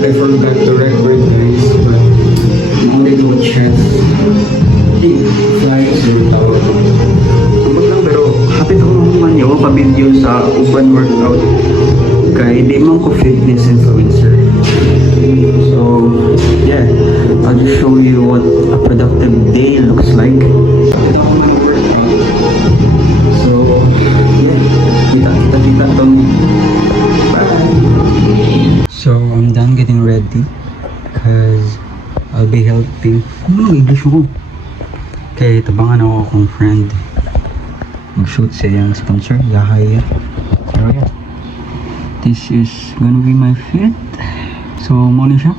I forgot to record guys, but only to check flights or tawag. Sabot lang pero hapit ko naman yun pa-video sa uban workout kay di man ko fitness influencer. So yeah, I'll just show you what a productive day looks like. So yeah, kita tong. So I'm done getting ready because I'll be helping. Ano English ko? Kaya tabangan ako akong friend mag-shoot sa yung sponsor, Yahaya. Pero yeah, this is gonna be my fit. So muna siya.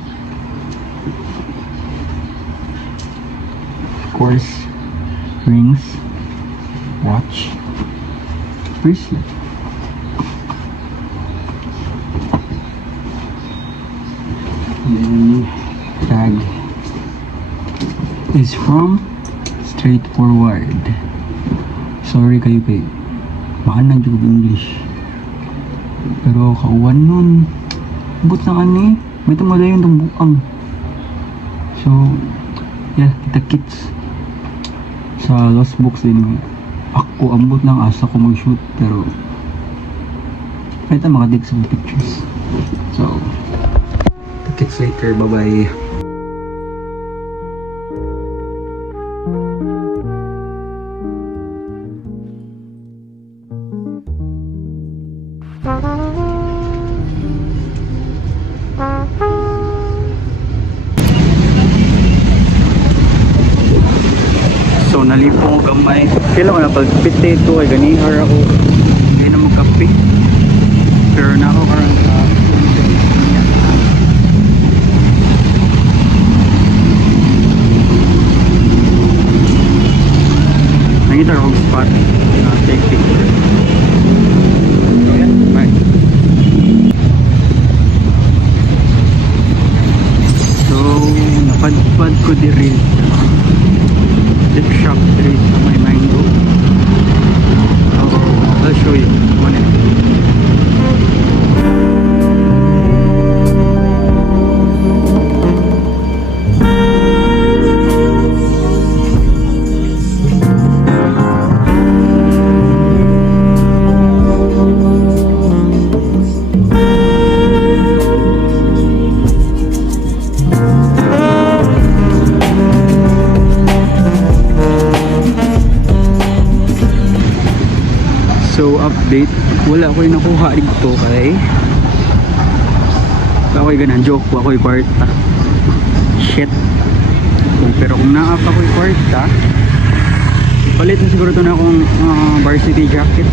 Of course, rings, watch, bracelet. The tag is from Straightforward. Sorry kayo kay mahal na jud English, pero kauwan nun but na ani may tumalayon tong buang. So yeah, kita kits sa Lost Books din. Ako ambot lang asa ko mag-shoot pero may ta makadik sa pictures. So kits later, bye bye. So nalipong gamay. Kailan ko na pagpiti ito ay ganihar ako. Hindi na magkapi. Pero na ako karang sa nangita akong spot na take picture. So yeah, bye. So napadpad ko diri lip shop diri sa may mango. I'll show you one minute. So update, wala ko yung nakuha dito kay ako'y ganang joke, ako'y kwarta shit. Pero kung naap ako'y kwarta, palit na siguro ito na akong varsity jacket.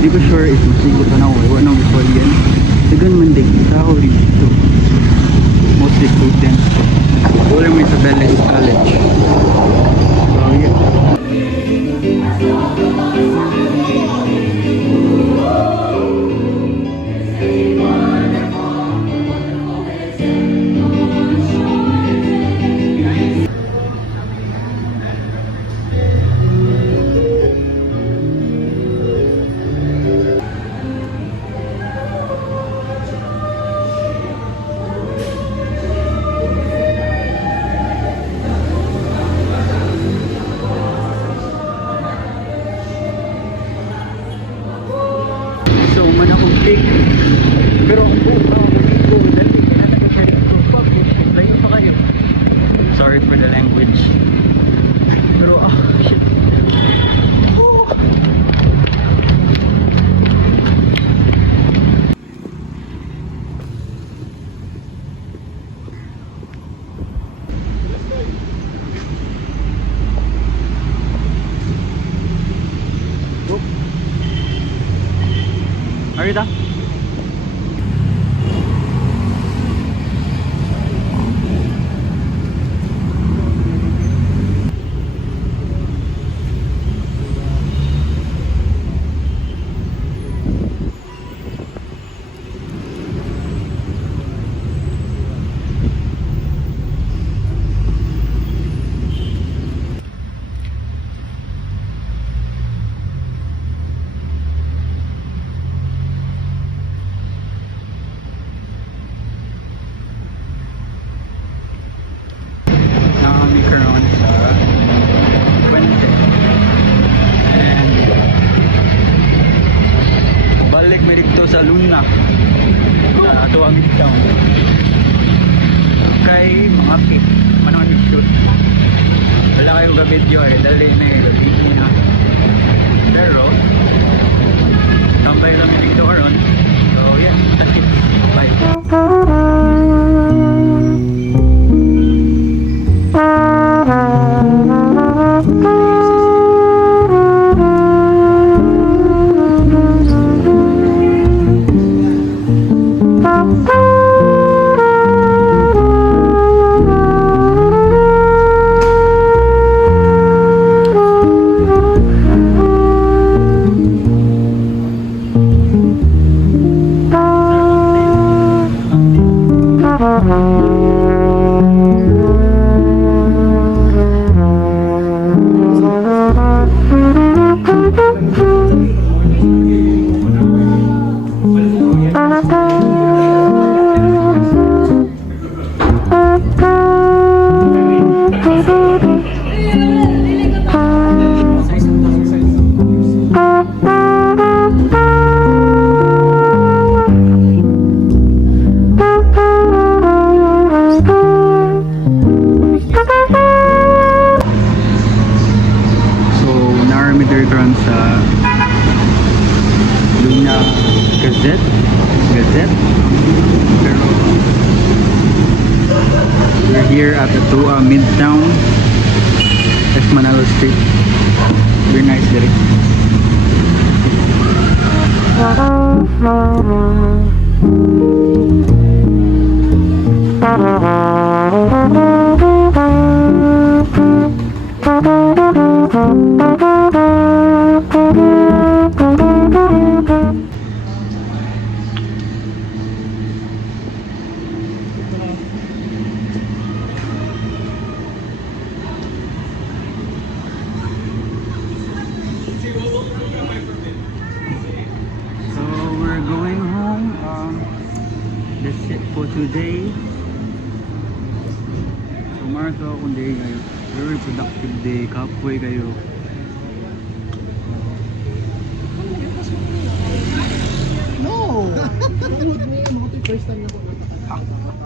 Hindi ko sure if masigot na ako, iwan ang bukol yan. Sigan man din, tao dito mostly students, wala mo sa Belles College. So yeah. Marita? Kami karon sa Puente and balik mi dito sa Luna sa ato ang town kay mga pit manon shoot wala kayo ga video dali na video na pero tambay lang mi dito karon so yeah that's it bye. Sa Luna Gazette pero we're here at the Tua Midtown West Manalo Street very nice there. That's it for today. So marito akong day ngayon. Very productive day. Kapoy kayo. No! Tungod niya, mga first time na ko.